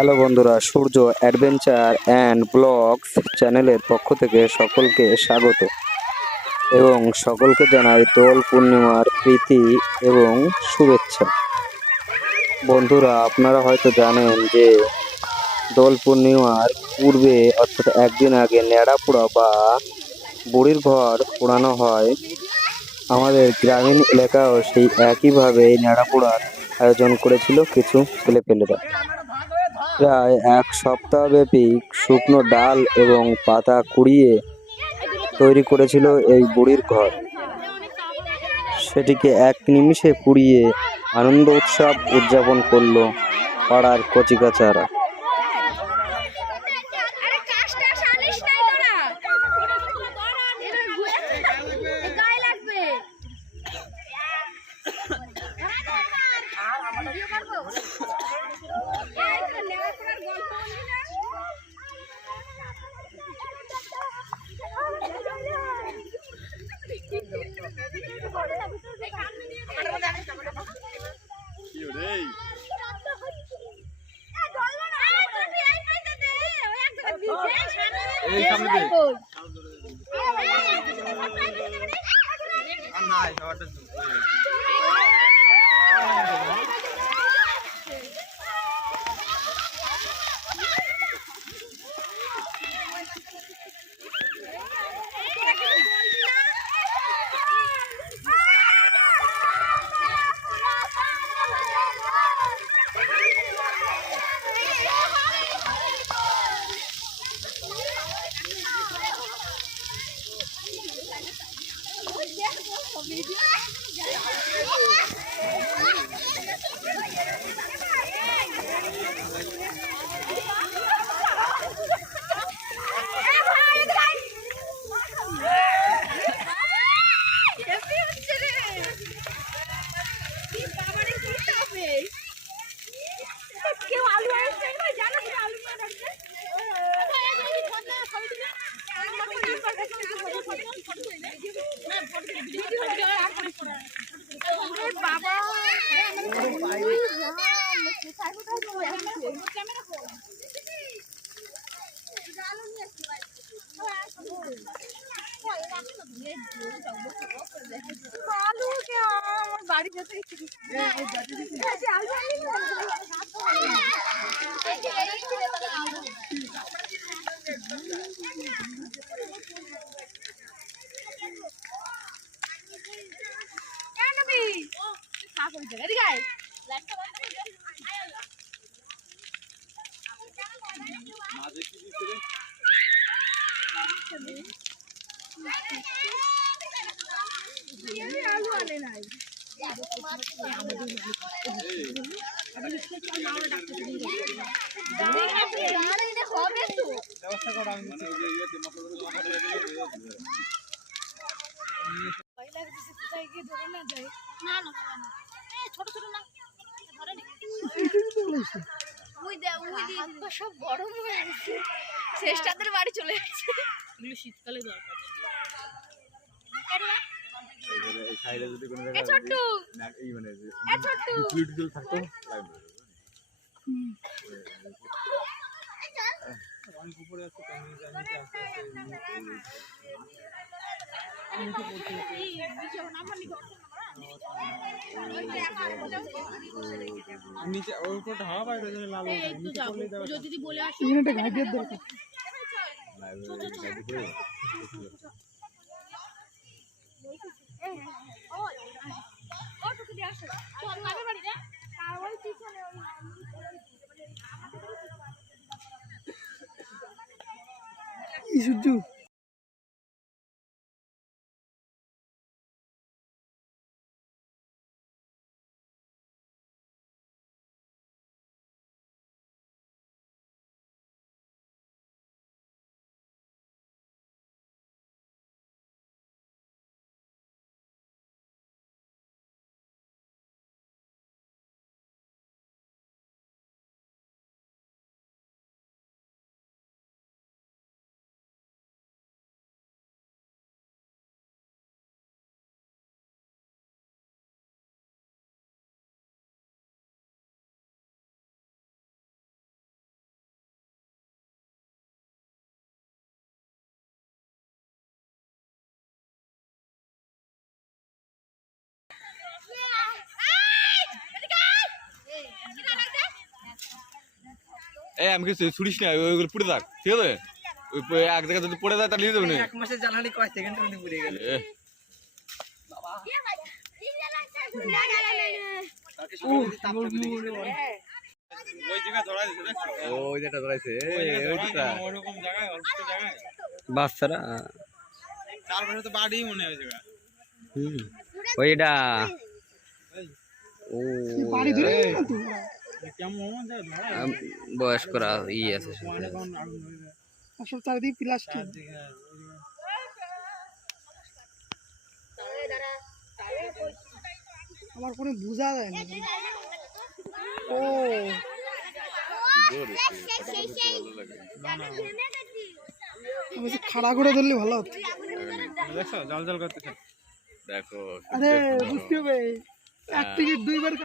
Hello বন্ধুরা, সূর্য adventure and blogs চ্যানেলের পক্ষ থেকে সকলকে স্বাগত এবং সকলকে জানাই দোল পূর্ণিমার প্রীতি এবং শুভেচ্ছা। বন্ধুরা, আপনারা হয়তো জানেন যে দোল পূর্ণিমার পূর্বে অর্থাৎ একদিন আগে ন্যাড়া পোড়া বা বুড়ির ঘর পোড়ানো হয়। আমাদের গ্রামীণ এলাকাও সেই একইভাবে ন্যাড়া পোড়ার আয়োজন করেছিল কিছু ছেলেপেলেরা। প্রায় এক সপ্তাহব্যাপী শুকনো ডাল এবং পাতা কুড়িয়ে তৈরি করেছিল এই বুড়ির ঘর। সেটিকে এক নিমিষে পুড়িয়ে আনন্দ উৎসব উদযাপন করলো পাড়ার কচিকাচারা। বাড়ি যেতে আলু আনে নাই সব গরম হয়ে গেছে, শেষটাদের বাড়ি চলে যাচ্ছে। এগুলো শীতকালে দরকার। নিচে ওর উপর হাওয়া পায় ওই জন্য লাল যদি বলে আসি একটা গাইডের দরকার সূর্য এই আমি কিছু ছুটিস না, ওইগুলো পুড়ে থাক, ঠিক আছে? ওই এক জায়গায় যদি পড়ে যায় তাহলে নিয়ে যাবো না। এক মাসের জ্বালানি কয় সেকেন্ডের মধ্যে পুড়ে গেল। ওই জায়গায় ধরাই দিছে, দেখছো? ওই যেটা ধরাইছে, ওইটা ওরকম জায়গায় অল্প জায়গায় বাচ্চারা তারপরে তো বাড়ি মনে হয় জায়গা ওইটা ও বাড়ি ধরে কেমন যায় ধরা বয়স্করা আছে আসলে চারিদিকে প্লাস্টিক আমার কোনো বোঝা যায় না। ও আমি খাড়া করে ধরলে ভালো হতো। দেখো জল জল করতেছে। দেখো আরে বুঝতে হবে এক টিকিট দুইবার